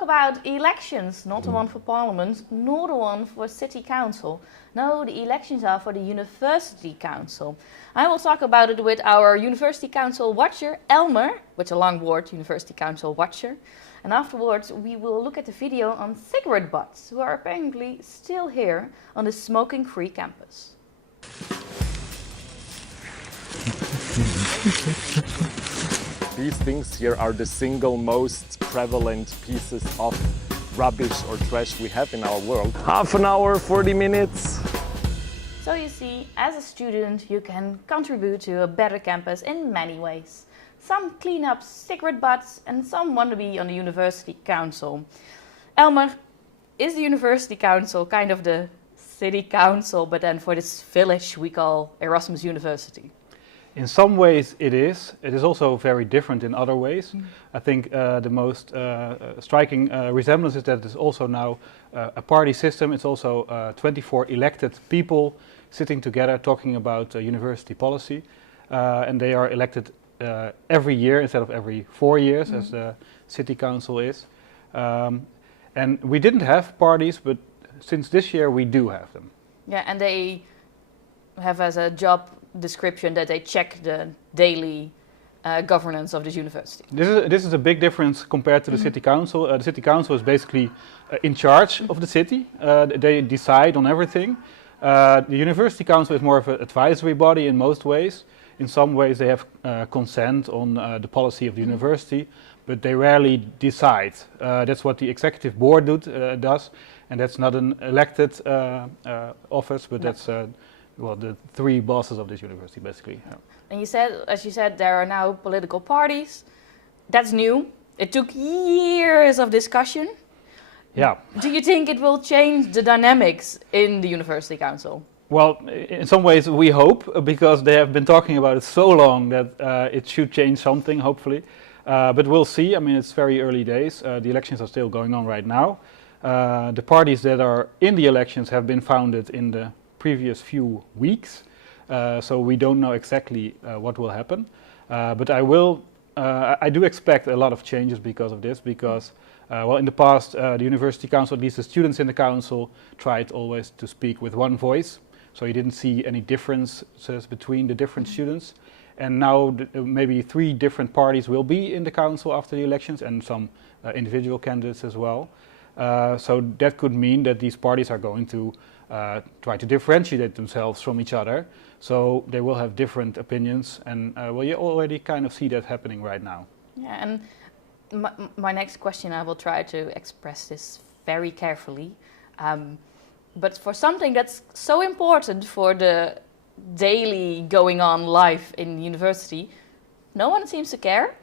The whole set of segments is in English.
talk about elections, not the one for parliament, nor the one for city council. No, the elections are for the university council. I will talk about it with our university council watcher, Elmer, with a long word, university council watcher. And afterwards, we will look at the video on cigarette butts, who are apparently still here on the smoking-free campus. These things here are the single most prevalent pieces of rubbish or trash we have in our world. Half an hour, 40 minutes. So you see, as a student, you can contribute to a better campus in many ways. Some clean up cigarette butts and some want to be on the university council. Elmer, is the university council kind of the city council, but then for this village we call Erasmus University? In some ways it is. It is also very different in other ways. I think the most striking resemblance is that it's also now a party system. It's also 24 elected people sitting together talking about university policy. And they are elected every year instead of every 4 years as the city council is. And we didn't have parties, but since this year we do have them. Yeah, and they have as a job description that they check the daily governance of this university. This is a big difference compared to the city council. The city council is basically in charge of the city. They decide on everything. The university council is more of an advisory body in most ways. In some ways they have consent on the policy of the university, but they rarely decide. That's what the executive board does, and that's not an elected office, but that's well, the three bosses of this university, basically. Yeah. And you said, as you said, there are now political parties. That's new. It took years of discussion. Yeah. Do you think it will change the dynamics in the university council? Well, in some ways we hope, because they have been talking about it so long that it should change something, hopefully. But we'll see. I mean, it's very early days. The elections are still going on right now. The parties that are in the elections have been founded in the previous few weeks, so we don't know exactly what will happen, but I do expect a lot of changes because of this, because well, in the past the university council, at least the students in the council, tried always to speak with one voice, so you didn't see any differences between the different students. And now maybe 3 different parties will be in the council after the elections, and some individual candidates as well. So that could mean that these parties are going to try to differentiate themselves from each other, so they will have different opinions, and well, you already kind of see that happening right now. Yeah, and my next question, I will try to express this very carefully, but for something that's so important for the daily going on life in the university, no one seems to care,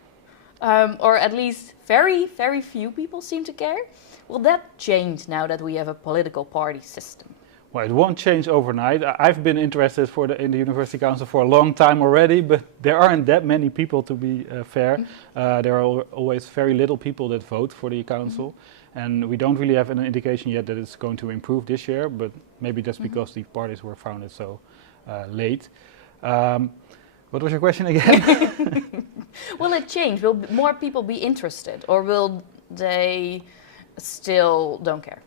or at least very, very few people seem to care. Will that change now that we have a political party system? Well, it won't change overnight. I've been interested in the University Council for a long time already, but there aren't that many people, to be fair. There are always very little people that vote for the council, and we don't really have an indication yet that it's going to improve this year, but maybe that's because the parties were founded so late. What was your question again? Will it change? Will more people be interested, or will they still don't care?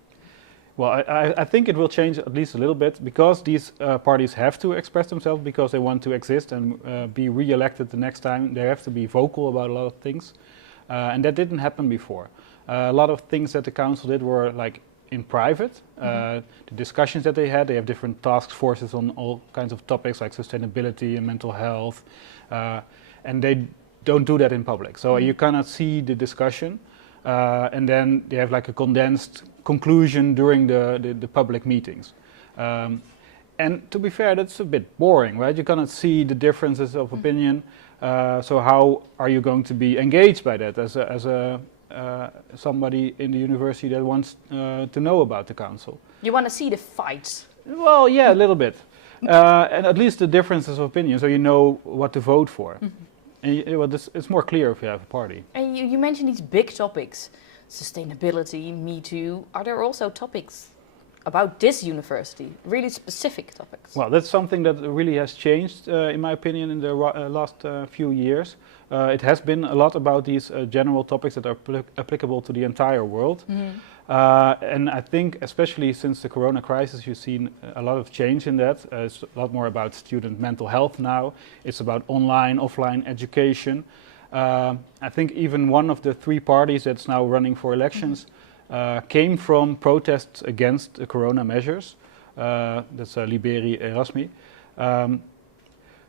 Well, I think it will change at least a little bit, because these parties have to express themselves because they want to exist and be re-elected the next time. They have to be vocal about a lot of things, and that didn't happen before. A lot of things that the council did were like in private. The discussions that they have different task forces on all kinds of topics like sustainability and mental health, and they don't do that in public. So you cannot see the discussion. And then they have like a condensed conclusion during the public meetings. And to be fair, that's a bit boring, right? You cannot see the differences of opinion. So how are you going to be engaged by that as somebody in the university that wants to know about the council? You want to see the fights? Well, yeah, a little bit. And at least the differences of opinion, so you know what to vote for. And well, it's more clear if you have a party. And you mentioned these big topics, sustainability, Me Too. Are there also topics about this university, really specific topics? Well, that's something that really has changed, in my opinion, in the last few years. It has been a lot about these general topics that are applicable to the entire world. And I think, especially since the corona crisis, you've seen a lot of change in that. It's a lot more about student mental health now. It's about online, offline education. I think even one of the three parties that's now running for elections came from protests against the corona measures. That's Liberi Erasmi.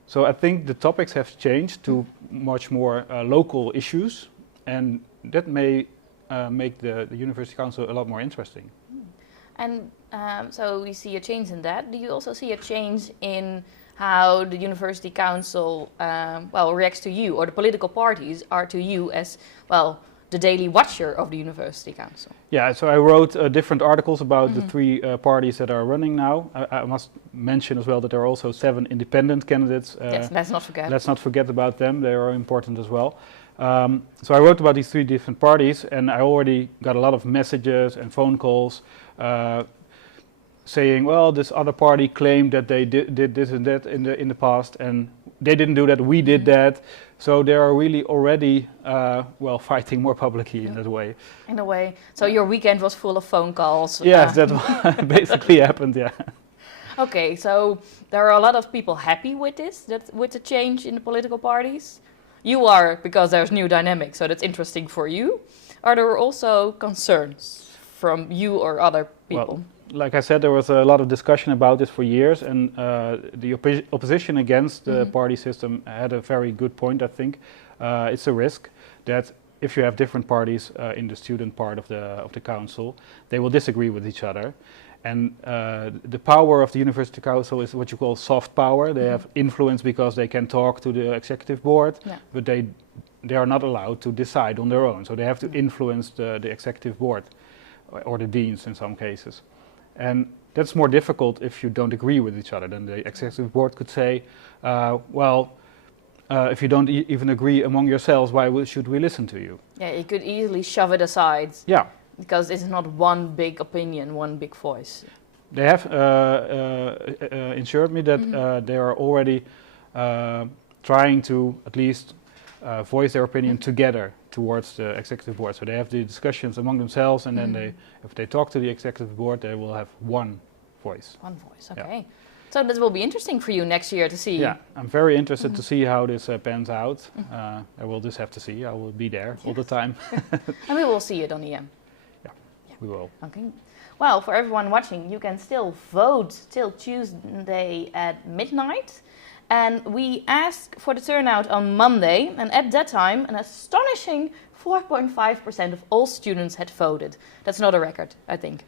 So I think the topics have changed to much more local issues, and that may make the University Council a lot more interesting. And so we see a change in that. Do you also see a change in how the University Council reacts to you, or the political parties are to you as, well, the daily watcher of the University Council? Yeah, so I wrote different articles about the three parties that are running now. I must mention as well that there are also 7 independent candidates. Yes, let's not forget. Let's not forget about them, they are important as well. So I wrote about these 3 different parties, and I already got a lot of messages and phone calls saying, well, this other party claimed that they did this and that in the past, and they didn't do that, we did that. So they are really already, fighting more publicly in that way. In a way. So your weekend was full of phone calls. Yes, that basically happened, yeah. Okay, so there are a lot of people happy with this, with the change in the political parties. You are, because there's new dynamics, so that's interesting for you. Are there also concerns from you or other people? Well, like I said, there was a lot of discussion about this for years, and the opposition against the party system had a very good point, I think. It's a risk that if you have different parties in the student part of the council, they will disagree with each other. And the power of the University Council is what you call soft power. They have influence because they can talk to the executive board, but they are not allowed to decide on their own. So they have to influence the executive board or the deans in some cases. And that's more difficult if you don't agree with each other. Then the executive board could say, if you don't even agree among yourselves, why should we listen to you? Yeah, you could easily shove it aside. Yeah. Because it's not one big opinion, one big voice. They have assured me that they are already trying to at least voice their opinion together towards the executive board. So they have the discussions among themselves, and then if they talk to the executive board, they will have one voice. One voice, okay. Yeah. So this will be interesting for you next year to see. Yeah, I'm very interested to see how this pans out. I will just have to see. I will be there all the time. And we will see it on EM. We will. Okay. Well, for everyone watching, you can still vote till Tuesday at midnight. And we asked for the turnout on Monday. And at that time, an astonishing 4.5% of all students had voted. That's not a record, I think.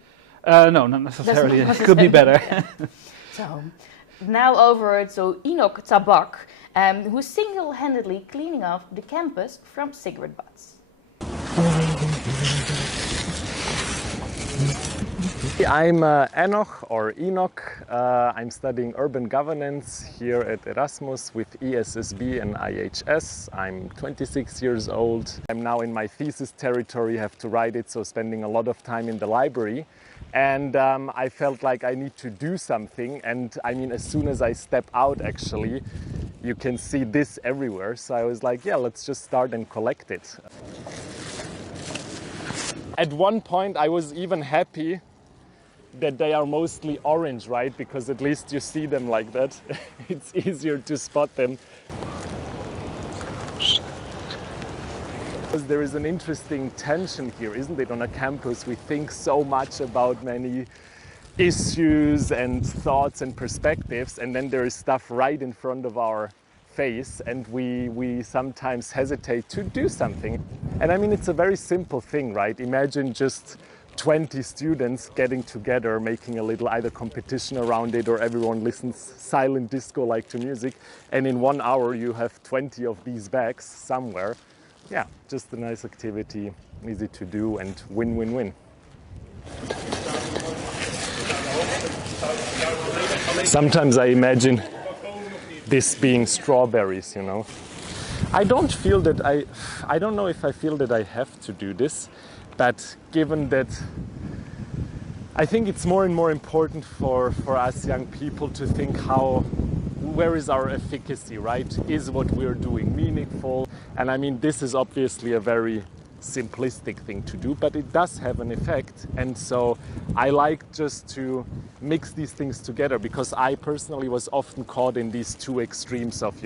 No, not necessarily. It could be better. So, now over to Enoch Tabak, who's single-handedly cleaning off the campus from cigarette butts. I'm Enoch, or Enoch. I'm studying urban governance here at Erasmus with ESSB and IHS. I'm 26 years old. I'm now in my thesis territory, have to write it, so spending a lot of time in the library. And I felt like I need to do something, and I mean, as soon as I step out, actually, you can see this everywhere. So I was like, yeah, let's just start and collect it. At one point, I was even happy that they are mostly orange, right? Because at least you see them like that. It's easier to spot them. There is an interesting tension here, isn't it? On a campus, we think so much about many issues and thoughts and perspectives, and then there is stuff right in front of our face, and we sometimes hesitate to do something. And I mean, it's a very simple thing, right? Imagine just 20 students getting together, making a little either competition around it, or everyone listens silent disco like to music, and in 1 hour you have 20 of these bags somewhere. Yeah, just a nice activity, easy to do, and win-win-win. Sometimes I imagine this being strawberries, you know. I don't feel that I don't know if I feel that I have to do this, but given that I think it's more and more important for us young people to think where is our efficacy, right? Is what we're doing meaningful? And I mean, this is obviously a very simplistic thing to do, but it does have an effect. And so I like just to mix these things together, because I personally was often caught in these two extremes of,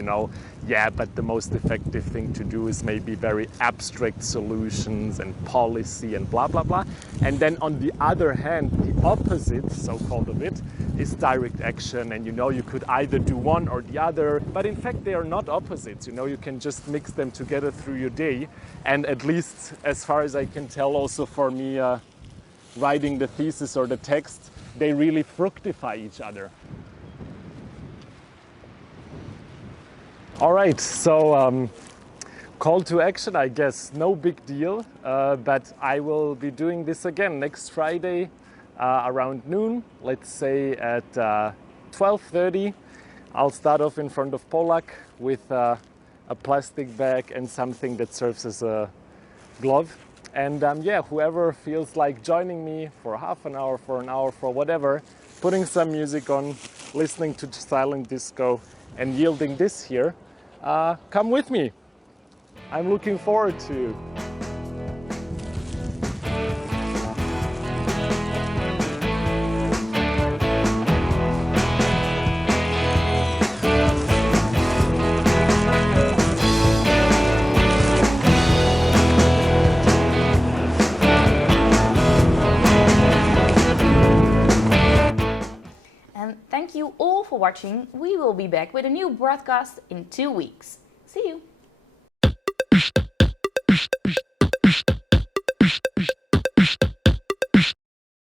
yeah, but the most effective thing to do is maybe very abstract solutions and policy and blah, blah, blah. And then on the other hand, the opposite, so-called, of it is direct action. And you could either do one or the other, but in fact they are not opposites. You can just mix them together through your day. And at least as far as I can tell, also for me writing the thesis or the text, they really fructify each other. All right, so call to action, I guess, no big deal, but I will be doing this again next Friday around noon, let's say at 12:30. I'll start off in front of Polak with a plastic bag and something that serves as a glove. And yeah, whoever feels like joining me for half an hour, for an hour, for whatever, putting some music on, listening to silent disco and yielding this here, come with me. I'm looking forward to. Thank you all for watching. We will be back with a new broadcast in 2 weeks. See you!